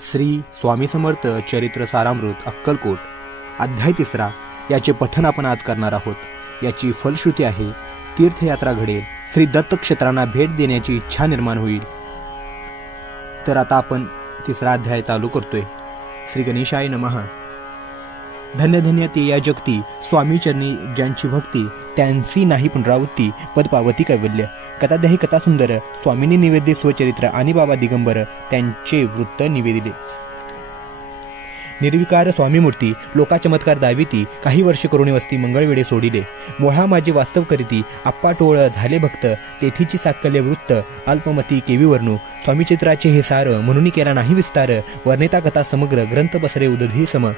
श्री स्वामी समर्थ चरित्र सारामृत अक्कलकोट अध्याय 3 याचे पठन आपण आज करणार आहोत। याची फलश्रुती आहे तीर्थयात्रा घडेल, श्री दत्त क्षेत्रांना भेट देण्याची इच्छा निर्माण होईल। तर आता आपण 3 अध्याय चालू करतोय। श्री गणेशाय नमः। धन्य धन्य ते या जगती स्वामी चरणी ज्यांची भक्ती, त्यांची नाही पुनरावृत्ती पद पावती कैवल्य। कथाद्याही कथा सुंदर स्वामींनी निवेद्य स्वचरित्र आणि बाबा दिगंबर त्यांचे वृत्त निवेदिले। निर्विकार स्वामी मूर्ती लोका चमत्कार दाविती, काही वर्ष करुणी वस्ती मंगळवेळे सोडिले। मोहा माझे वास्तव करीती आप्पा टोळ झाले भक्त, तेथीची साकल्य वृत्त अल्पमती केवी वर्णू। स्वामी चित्राचे हे सार म्हणून केला नाही विस्तार, वर्णिता कथा समग्र ग्रंथ पसरे उदधी सम।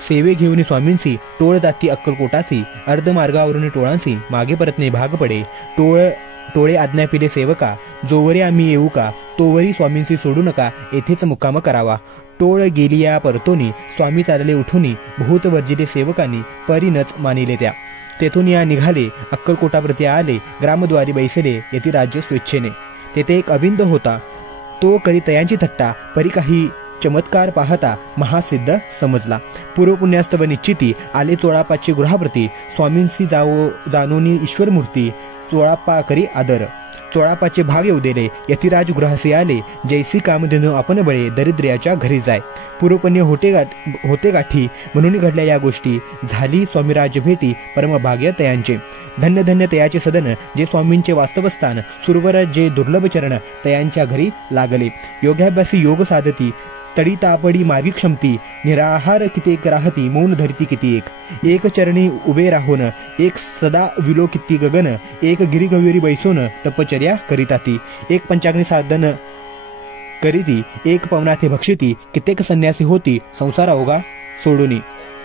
सेवे घेऊन स्वामींसी टोळ जाती अक्कलकोटासी, अर्ध मार्गावरून टोळांसी मागे परतणे भाग पडे। टोळे आज्ञा पिले सेवका, जोवरे आम्ही येऊ का, तोवरी स्वामींसी सोडू नका, येथेच मुक्काम करावा। टोळ गेली या परतोनी, स्वामी चालले उठोनी, बहुत वर्जिले सेवकांनी परीनच मानिले त्या। तेथून या निघाले अक्कलकोटाप्रती आले, ग्रामद्वारी बैसले येथे राज्य स्वेच्छेने। तेथे एक अविंद होता, तो करी तयांची थट्टा, परी काही चमत्कार पाहता महासिद्ध समजला। पूर्व पुण्यास्तव निश्चिती आले चोळापाचे गृहाप्रती, स्वामींसी जाणोनी ईश्वर मूर्ती, चोळापा करी आदर। चोळापाचे भाव येऊ दिले, यतिराज गृहासी आले, जैसी कामधेनू आपण बळे, दरिद्र्याच्या घरी जाय। पूर्वपण्य होते गाठी म्हणून घडल्या या गोष्टी, झाली स्वामीराज भेटी परमभाग्य तयांचे। धन्य धन्य तयाचे सदन जे स्वामींचे वास्तवस्थान, सुरवर जे दुर्लभ चरण तयांच्या घरी लागले। योगाभ्यासी योग साधती, तडी तापडी मार्गी क्षमती, निराहार कितेक राहती, मौन धरती किती एक चरणी उभे राहून, एक सदा विलो किती गगन, एक गिरिगविरी बैसोन तपचर्या करीताती। एक पंचाग्नी साधन करीती, एक पवनाथे भक्षिती, कित्येक संन्यासी होती संसार ओघा सोडूनी।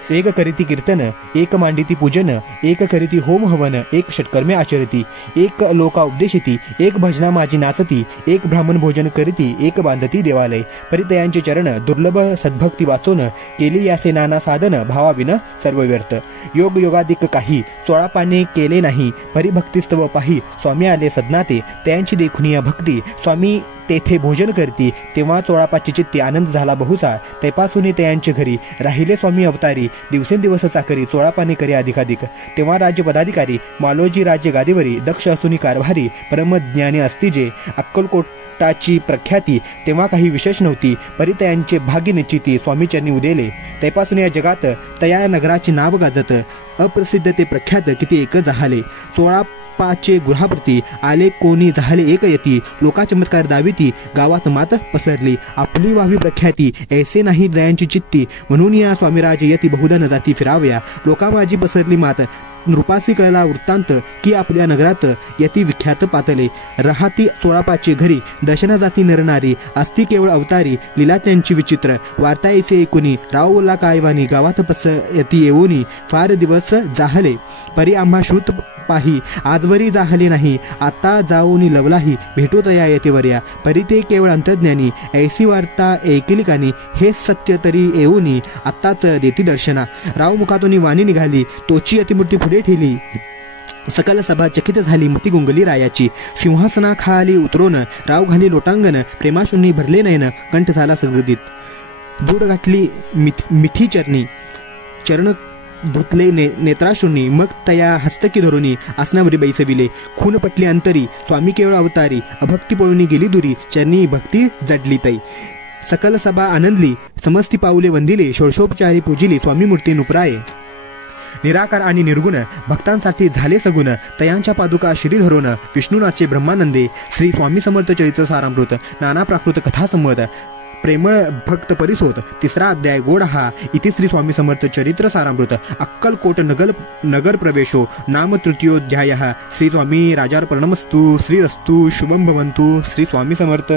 एक करीती कीर्तन, एक मांडिती पूजन, एक करीती होम हवन, एक षटकर्मे आचरती, एक लोका उपदेशिती, एक भजना माझी नाचती, एक ब्राह्मण भोजन करीती, एक बांधती देवालय। परितयांचे चरण दुर्लभ सद्भक्ती वाचून, केली यासे नाना साधन, भावाविन सर्व व्यर्थ। योग योगादिक काही चोळापाने केले नाही, परिभक्तिस्तव पाही, स्वामी आले सदनाते, त्यांची देखून या भक्ती, स्वामी तेथे भोजन करती, तेव्हा चोळापाची चित्ती आनंद झाला बहुसा। तेपासून त्यांचे घरी राहिले स्वामी अवतारी, दिवसेंदिवस चाकरी चोळापाने करी अधिकाधिक। तेव्हा राज्य पदाधिकारी मालोजी राज्य गादीवरी, दक्ष असुनी कारभारी, परमज्ञानी असती जे। अक्कलकोटाची प्रख्याती तेव्हा काही विशेष नव्हती, परितयांचे भाग्य निश्चिती स्वामीचरणी उदेले। तेपासून या जगात तया नगराचे नाव गाजत, अप्रसिद्ध ते प्रख्यात किती एक झाले। चोळापाचे गृहाप्रती आले कोणी झाले एक यती, लोका चमत्कार दाविती गावात मात पसरली। आपली व्हावी प्रख्याती ऐसे नाही दयांची चित्ती, म्हणून या स्वामीराज यती बहुधा न जाती फिरावया। लोका माझी पसरली मात, नृपासी कळला वृत्तांत, की आपल्या नगरात यती विख्यात पातले। राहती चोळापाचे घरी, दर्शना जाती नरनारी, असती केवळ अवतारी, लीला त्यांची विचित्र। वार्ता ऐसे ऐकुनी राव बोलला कायवानी, गावात पस यती येऊनी, फार दिवस जाहले, परी आम्हा श्रुत पाही, आजवरी जाहले नाही, आता जाऊनी लवलाही, भेटू तया येतेवर्या। परी ते केवळ अंतर्ज्ञानी, ऐसी वार्ता ऐकली कानी, हे सत्य तरी येऊनी, आत्ताच देती दर्शना। राव मुखातून वाणी निघाली, तोची अतिमूर्ती पुढे ठेली, सकल सभा चकित झाली, मती गुंगली रायाची। सिंहासनाखाली उतरून राव घाली लोटांगण, प्रेमाशून्नी भरले नयन, कंठ झाला सगदीत। धूड गाठली मिठी चरण धुतले नेत्राशून्नी, मग तया हस्तकी धरुनी आसनावरी बैसविले। खून पटली अंतरी, स्वामी केवळ अवतारी, अभक्ती पळून गेली दुरी, चरणी भक्ती जडली तै। सकल सभा आनंदली, समस्ती पाऊले वंदिले, षोडशोपचारी पूजिली, स्वामी मूर्ती नुपराये। निराकार आणि निर्गुण भक्तांसाठी झाले सगुण, तयांच्या पादुका शिरी धरून विष्णुनाचे ब्रह्मानंदे। श्री स्वामी समर्थ चरित्र सारामृत नाना प्राकृत कथा संमत, प्रेमळ भक्त परिसोत 3 अध्याय गोड हा। इति श्री स्वामी समर्थ चरित्र सारामृत अक्कलकोट नगर प्रवेशो नाम तृतीयोध्यायः। श्री स्वामी राजार्पणमस्तु, श्रीरस्तु शुभं भवन्तु। श्री स्वामी समर्थ।